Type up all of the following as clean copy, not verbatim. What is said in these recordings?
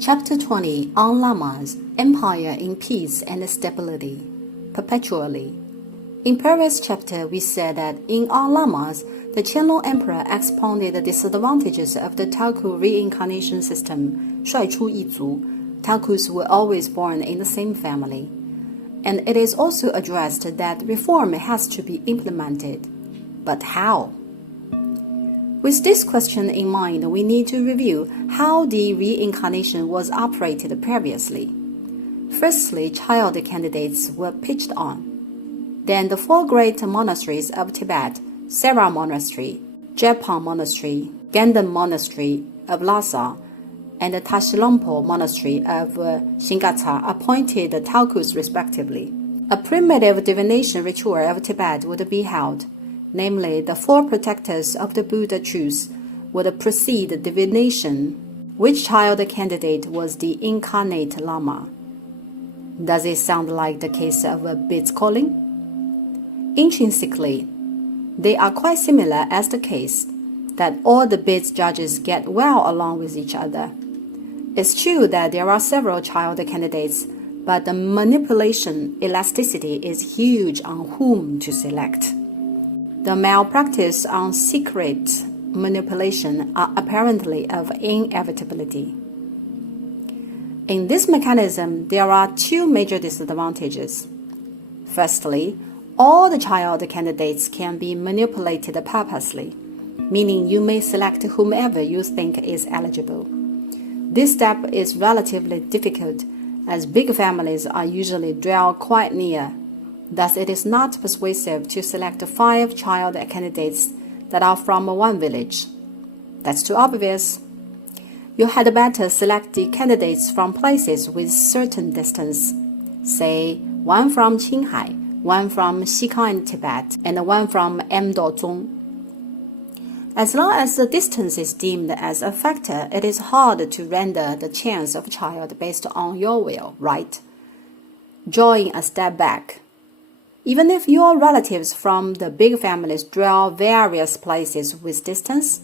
Chapter 20 on Lamas, Empire in Peace and Stability, Perpetually. In previous chapter, we said that in On Lamas, the Qianlong Emperor expounded the disadvantages of the Taoku reincarnation system, 率出一族. Taokus were always born in the same family. And it is also addressed that reform has to be implemented. But how? With this question in mind, we need to review how the reincarnation was operated previously. Firstly, child candidates were pitched on. Then the four great monasteries of Tibet, Sera Monastery, Japon Monastery, Ganden Monastery of Lhasa, and the Tashilompo Monastery of Shingatsa appointed the Taokus respectively. A primitive divination ritual of Tibet would be held. Namely, the four protectors of the Buddha truth would precede divination. Which child candidate was the incarnate Lama? Does it sound like the case of a beads calling? Intrinsically, they are quite similar as the case that all the beads judges get well along with each other. It's true that there are several child candidates, but the manipulation elasticity is huge on whom to select. The malpractice on secret manipulation are apparently of inevitability. In this mechanism, there are two major disadvantages. Firstly, all the child candidates can be manipulated purposely, meaning you may select whomever you think is eligible. This step is relatively difficult, as big families are usually dwell quite near. Thus, it is not persuasive to select 5 child candidates that are from one village. That's too obvious. You had better select the candidates from places with certain distance, say one from Qinghai, one from Xikang in Tibet, and one from Mdozong. As long as the distance is deemed as a factor, it is hard to render the chance of child based on your will, right? Drawing a step back. Even if your relatives from the big families dwell various places with distance,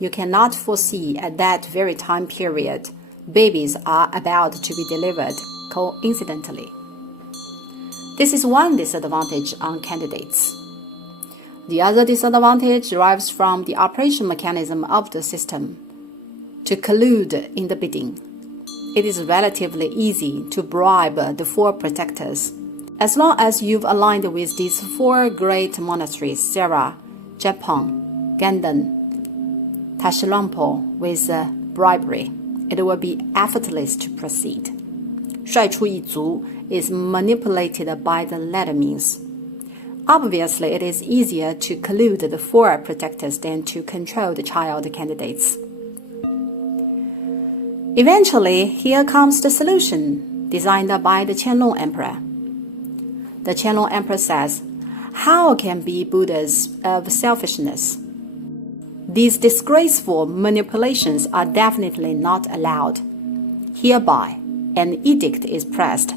you cannot foresee at that very time period babies are about to be delivered coincidentally. This is one disadvantage on candidates. The other disadvantage derives from the operation mechanism of the system. To collude in the bidding, it is relatively easy to bribe the 4 protectors. As long as you've aligned with these 4 great monasteries, Sera, Japon, Ganden, Tashilompo, with bribery, it will be effortless to proceed. 率出一族 is manipulated by the latter means. Obviously, it is easier to collude the 4 protectors than to control the child candidates. Eventually, here comes the solution designed by the Qianlong Emperor. The Qianlong Emperor says, how can be Buddhas of selfishness? These disgraceful manipulations are definitely not allowed. Hereby, an edict is pressed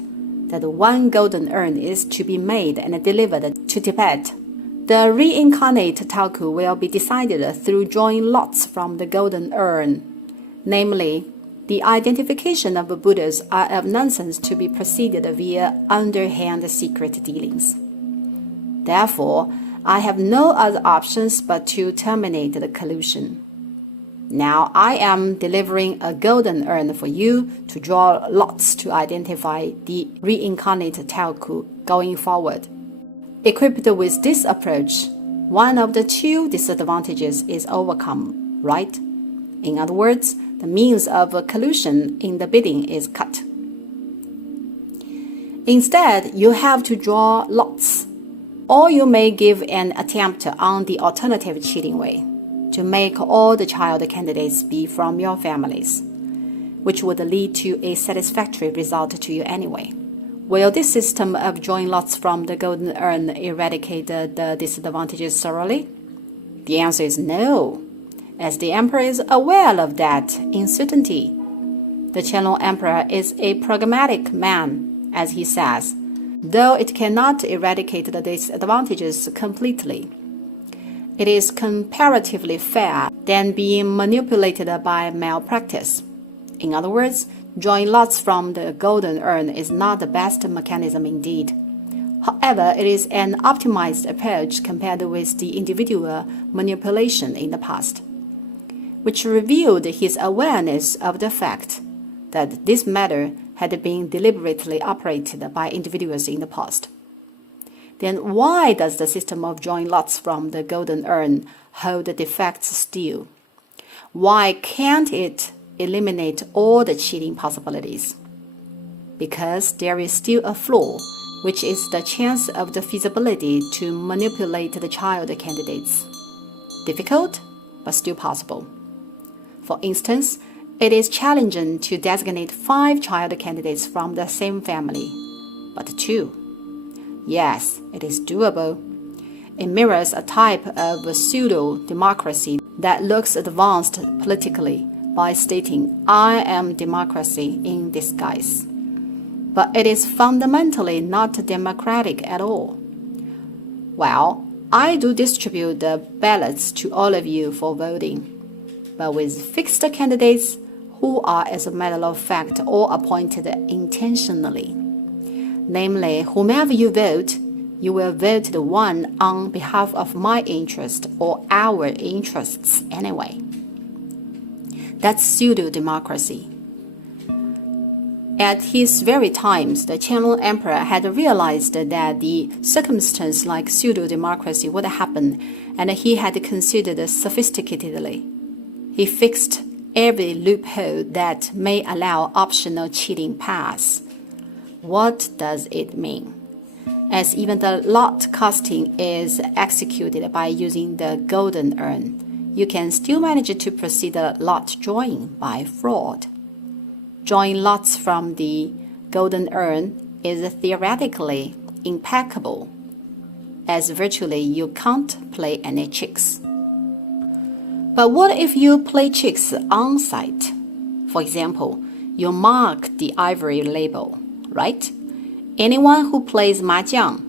that 1 golden urn is to be made and delivered to Tibet. The reincarnate Taoku will be decided through drawing lots from the golden urn. Namely, the identification of Buddhas are of nonsense to be proceeded via underhand secret dealings. Therefore, I have no other options but to terminate the collusion. Now I am delivering a golden urn for you to draw lots to identify the reincarnate Taoku going forward. Equipped with this approach, one of the 2 disadvantages is overcome, right? In other words, the means of collusion in the bidding is cut. Instead, you have to draw lots, or you may give an attempt on the alternative cheating way, to make all the child candidates be from your families, which would lead to a satisfactory result to you anyway. Will this system of drawing lots from the golden urn eradicate the disadvantages thoroughly? The answer is no, as the emperor is aware of that uncertainty. The Qianlong Emperor is a pragmatic man, as he says, though it cannot eradicate the disadvantages completely. It is comparatively fair than being manipulated by malpractice. In other words, Drawing lots from the golden urn is not the best mechanism indeed. However, it is an optimized approach compared with the individual manipulation in the past, which revealed his awareness of the fact that this matter had been deliberately operated by individuals in the past. Then why does the system of drawing lots from the golden urn hold defects still? Why can't it eliminate all the cheating possibilities? Because there is still a flaw, which is the chance of the feasibility to manipulate the child candidates. Difficult, but still possible. For instance, it is challenging to designate 5 child candidates from the same family, but 2. Yes, it is doable. It mirrors a type of pseudo-democracy that looks advanced politically by stating, "I am democracy in disguise." But it is fundamentally not democratic at all. Well, I do distribute the ballots to all of you for voting, but with fixed candidates who are, as a matter of fact, all appointed intentionally. Namely, whomever you vote, you will vote the one on behalf of my interest or our interests anyway. That's pseudo-democracy. At his very times, the Qianlong Emperor had realized that the circumstance like pseudo-democracy would happen, and he had considered sophisticatedly. He fixed every loophole that may allow optional cheating paths. What does it mean? As even the lot casting is executed by using the golden urn, you can still manage to proceed the lot drawing by fraud. Drawing lots from the golden urn is theoretically impeccable, as virtually you can't play any tricks. But what if you play tricks on site? For example, you mark the ivory label, right? Anyone who plays mahjong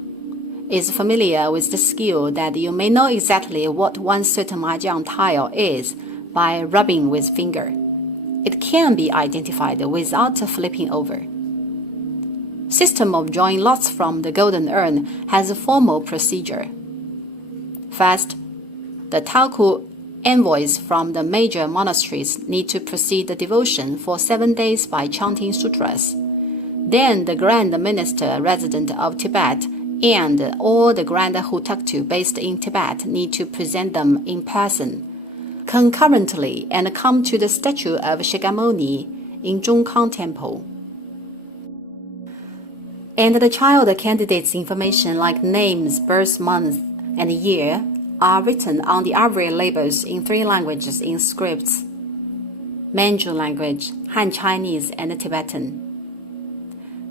is familiar with the skill that you may know exactly what one certain mahjong tile is by rubbing with finger. It can be identified without flipping over. System of drawing lots from the golden urn has a formal procedure. First, the Taoku envoys from the major monasteries need to proceed the devotion for 7 days by chanting sutras. Then the Grand Minister resident of Tibet and all the Grand Hutuktu based in Tibet need to present them in person, concurrently, and come to the statue of Shakyamuni in Zhongkang Temple. And the child candidate's information like names, birth month, and year are written on the ivory labels in 3 languages in scripts: Mandarin language, Han Chinese, and Tibetan.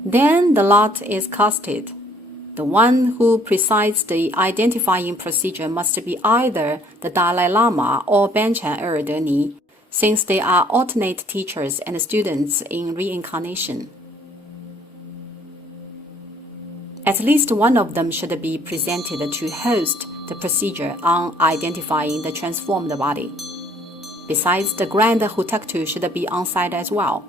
Then the lot is casted. The one who presides the identifying procedure must be either the Dalai Lama or Banchan Erdeni, since they are alternate teachers and students in reincarnation. At least one of them should be presented to host the procedure on identifying the transformed body. Besides, the Grand Hutuktu should be on site as well.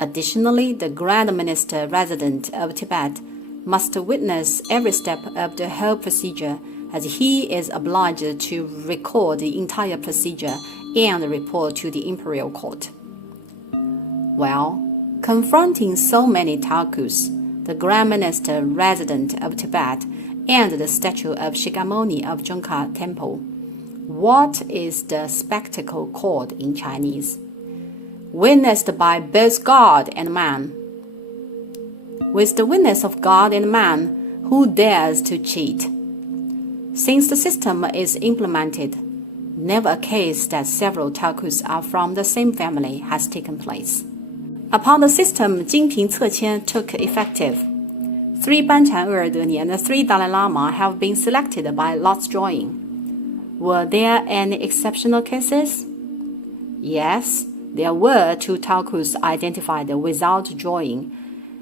Additionally, the Grand Minister resident of Tibet must witness every step of the whole procedure, as he is obliged to record the entire procedure and report to the imperial court. Well, confronting so many Taokus, the Grand Minister resident of Tibet, and the statue of Shakyamuni of Zhongkang Temple, what is the spectacle called in Chinese? Witnessed by both God and man. With the witness of God and man, who dares to cheat? Since the system is implemented, never a case that several Taokus are from the same family has taken place. Upon the system Jingping Ceqian took effective, 3 Banchan Erdeni and 3 Dalai Lama have been selected by lots drawing. Were there any exceptional cases? Yes, there were 2 Taokus identified without drawing,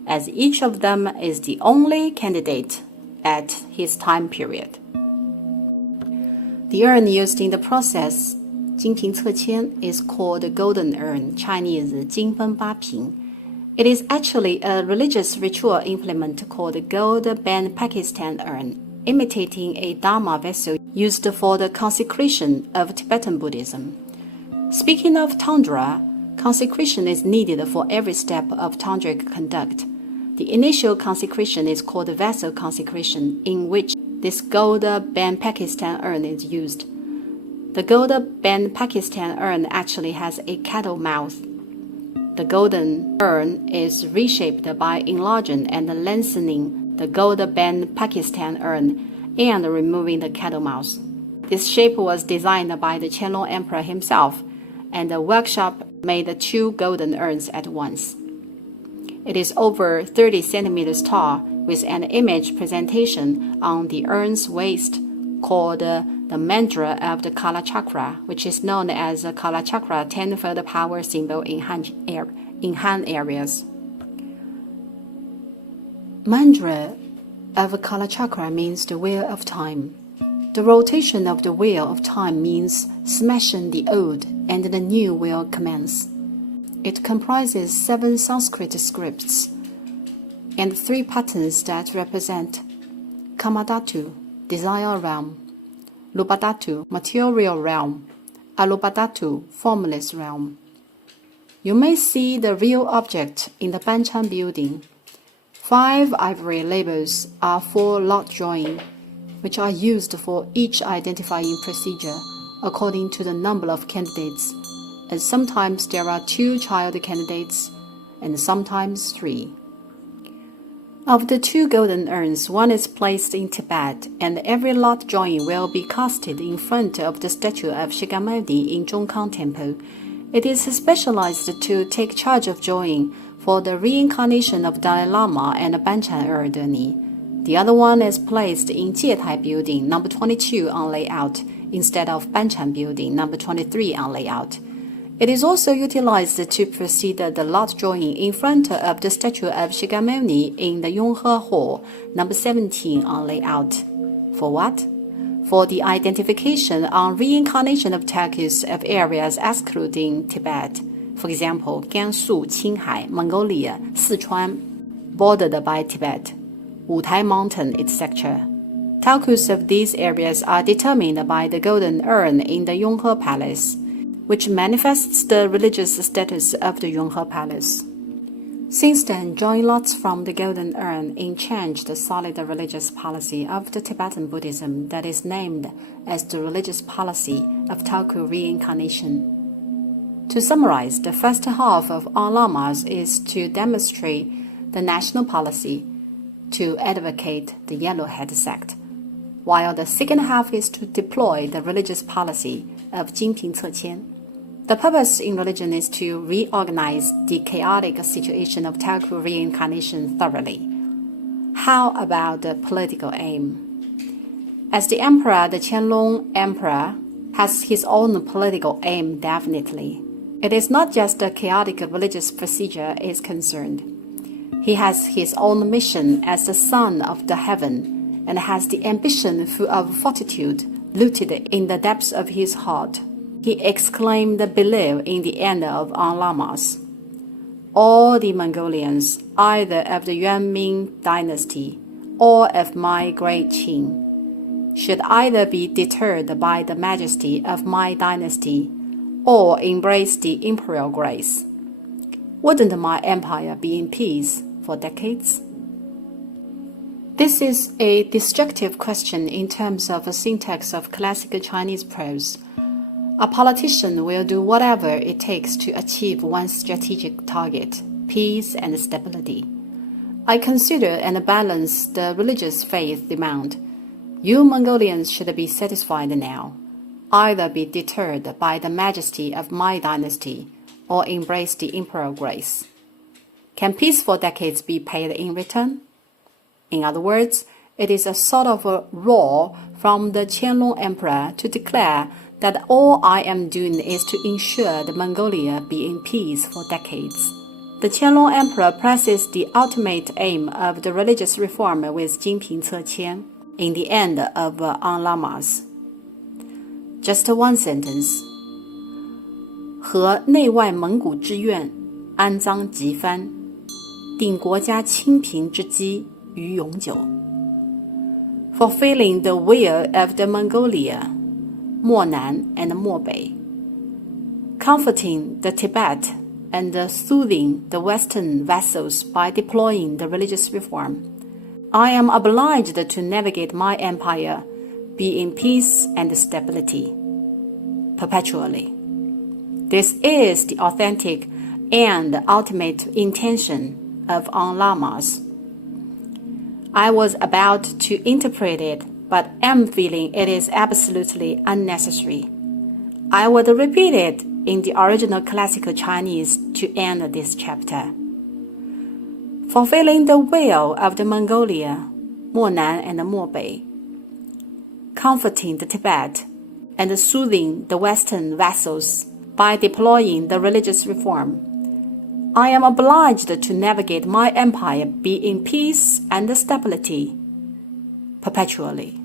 as each of them is the only candidate at his time period. The urn used in the process, 金瓶侧签, is called the golden urn, Chinese 金奔八瓶, It is actually a religious ritual implement called the gold band Pakistan urn, imitating a Dharma vessel used for the consecration of Tibetan Buddhism. Speaking of Tantra, consecration is needed for every step of tantric conduct. The initial consecration is called vessel consecration, in which this gold band Pakistan urn is used. The gold band Pakistan urn actually has a cattle mouth. The golden urn is reshaped by enlarging and lengthening the gold band Pakistan urn and removing the cattle mouth. This shape was designed by the Qianlong Emperor himself, and the workshop made 2 golden urns at once. It is over 30 centimeters tall, with an image presentation on the urn's waist called the mantra of the Kala Chakra, which is known as the Kala Chakra tenfold power symbol in Han areas. Mantra of Kala Chakra means the wheel of time. The rotation of the wheel of time means smashing the old and the new will commence. It comprises 7 Sanskrit scripts and 3 patterns that represent Kamadhatu, desire realm, Lubhadhatu, material realm, Alubhadhatu, formless realm. You may see the real object in the Banchan building. 5 ivory labels are for lot drawing, which are used for each identifying procedure according to the number of candidates, and sometimes there are 2 child candidates, and sometimes 3. Of the 2 golden urns, one is placed in Tibet, and every lot drawing will be casted in front of the statue of Shakyamuni in Zhongkang Temple. It is specialized to take charge of drawing for the reincarnation of Dalai Lama and Banchan Erdeni. The other one is placed in Jietai Building, number 22 on layout, instead of Banchan Building, number 23 on layout. It is also utilized to proceed the lot drawing in front of the statue of Shakyamuni in the Yonghe Hall, number 17 on layout. For what? For the identification on reincarnation of Turks of areas excluding Tibet. For example, Gansu, Qinghai, Mongolia, Sichuan, bordered by Tibet, Wutai Mountain, etc. Talkus of these areas are determined by the golden urn in the Yonghe Palace, which manifests the religious status of the Yonghe Palace. Since then, drawing lots from the golden urn enchanged the solid religious policy of the Tibetan Buddhism that is named as the religious policy of Talku reincarnation. To summarize, the first half of Our Lamas is to demonstrate the national policy, to advocate the Yellowhead sect, while the second half is to deploy the religious policy of Jinping Ceqian. The purpose in religion is to reorganize the chaotic situation of Talku reincarnation thoroughly. How about the political aim? As the emperor, the Qianlong Emperor has his own political aim definitely. It is not just the chaotic religious procedure is concerned. He has his own mission as the son of the heaven and has the ambition full of fortitude rooted in the depths of his heart. He exclaimed belief in the end of Our Lamas. All the Mongolians, either of the Yuanming dynasty or of my great Qing, should either be deterred by the majesty of my dynasty or embrace the imperial grace. Wouldn't my empire be in peace for decades? This is a destructive question in terms of the syntax of classical Chinese prose. A politician will do whatever it takes to achieve one's strategic target, peace and stability. I consider and balance the religious faith demand. You Mongolians should be satisfied now, either be deterred by the majesty of my dynasty or embrace the imperial grace. Can peace for decades be paid in return? In other words, it is a sort of a roar from the Qianlong Emperor to declare that all I am doing is to ensure the Mongolia be in peace for decades. The Qianlong Emperor presses the ultimate aim of the religious reform with Jinping Ceqian in the end of Our Lamas. Just one sentence. 和内外蒙古之愿，安葬即藩。定国家清平之基于永久。Fulfilling the will of the Mongolia, 漠南 and 漠北。Comforting the Tibet and soothing the Western vassals by deploying the religious reform. I am obliged to navigate my empire, be in peace and stability, perpetually. This is the authentic and ultimate intention of Ang Lamas. I was about to interpret it, but am feeling it is absolutely unnecessary. I would repeat it in the original classical Chinese to end this chapter. Fulfilling the will of the Mongolia, 漠南 and 漠北. Comforting the Tibet and soothing the Western vassals by deploying the religious reform. I am obliged to navigate my empire, be in peace and stability, perpetually.